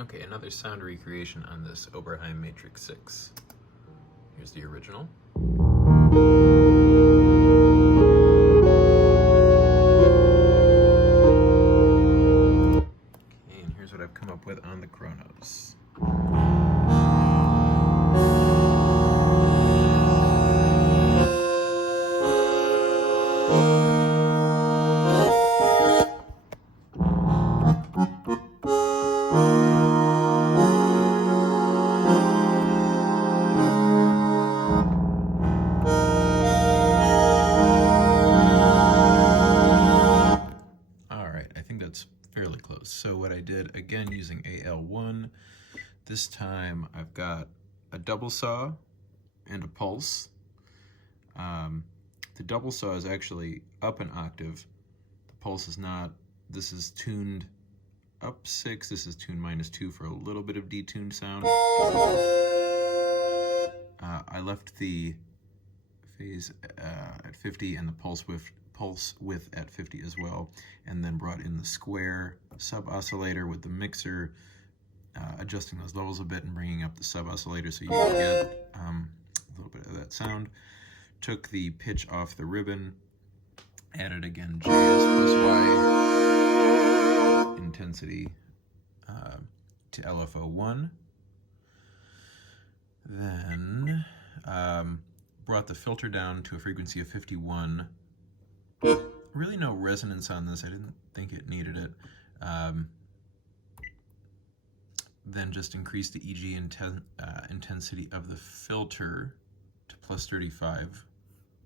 Okay, another sound recreation on this Oberheim Matrix 6. Here's the original. Okay, and here's what I've come up with on the Kronos. Fairly close. So what I did, again using AL-1, this time I've got a double saw and a pulse. The double saw is actually up an octave. The pulse is not. This is tuned up 6, this is tuned -2 for a little bit of detuned sound. I left the phase at 50 and the pulse width at 50 as well, and then brought in the square sub-oscillator with the mixer, adjusting those levels a bit and bringing up the sub-oscillator so you can get a little bit of that sound. Took the pitch off the ribbon, added again JS plus Y intensity to LFO1, then brought the filter down to a frequency of 51. Really no resonance on this, I didn't think it needed it. Then just increased the EG intensity of the filter to +35,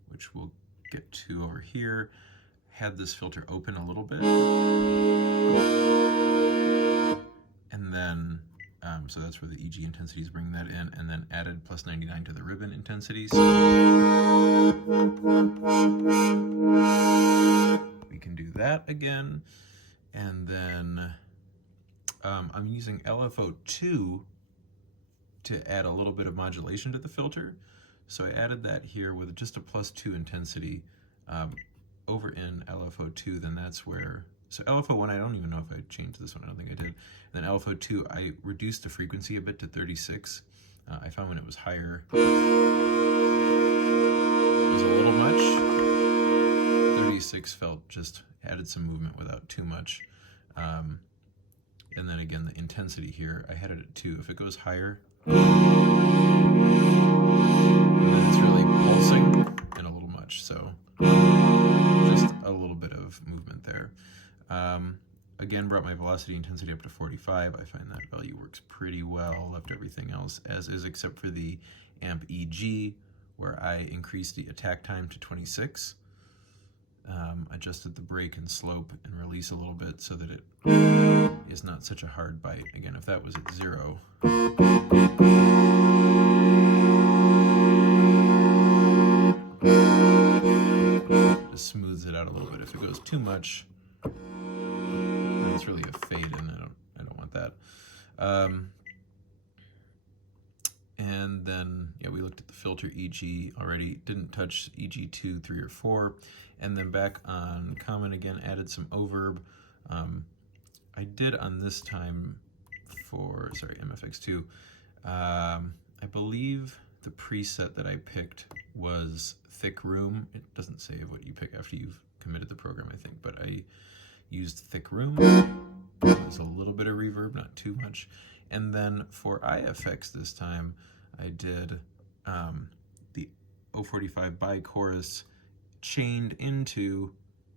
which we'll get to over here. Had this filter open a little bit. And then, so that's where the EG intensity is bringing that in, and then added +99 to the ribbon intensities. We can do that again, and then I'm using LFO2 to add a little bit of modulation to the filter. So I added that here with just a +2 intensity over in LFO2. Then that's where, so LFO1, I don't even know if I changed this one, I don't think I did. Then LFO2, I reduced the frequency a bit to 36. I found when it was higher, it was a little much. 36 felt just added some movement without too much. And then again, the intensity here, I had it at 2. If it goes higher, then it's really pulsing and a little much. So just a little bit of movement there. Again, brought my velocity intensity up to 45. I find that value works pretty well. Left everything else as is except for the amp EG, where I increased the attack time to 26. Adjusted the break and slope and release a little bit so that it is not such a hard bite. Again, if that was at 0, just smooths it out a little bit. If it goes too much, then it's really a fade, and I don't want that. And then, yeah, we looked at the filter EG already, didn't touch EG 2, 3, or 4. And then back on common again, added some overb. I did on this time for, sorry, MFX2. I believe the preset that I picked was thick room. It doesn't say what you pick after you've committed the program, I think, but I used thick room. There's a little bit of reverb, not too much. And then for IFX this time, I did the 045 bi-chorus chained into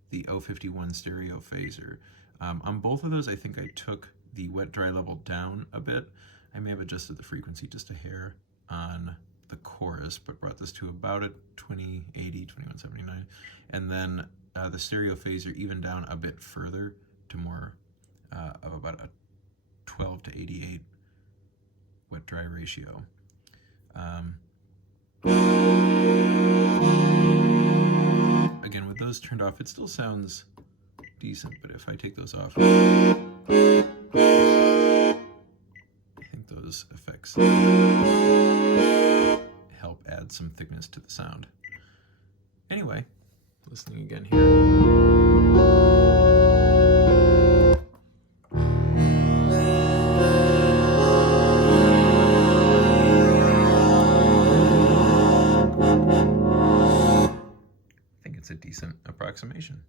the 051 stereo phaser. On both of those, I think I took the wet-dry level down a bit. I may have adjusted the frequency just a hair on the chorus, but brought this to about a 2080, 2179. And then the stereo phaser even down a bit further to more of about a 12 to 88 wet-dry ratio. Again, with those turned off, it still sounds decent, but if I take those off, I think those effects help add some thickness to the sound. Anyway, listening again here. it's a decent approximation.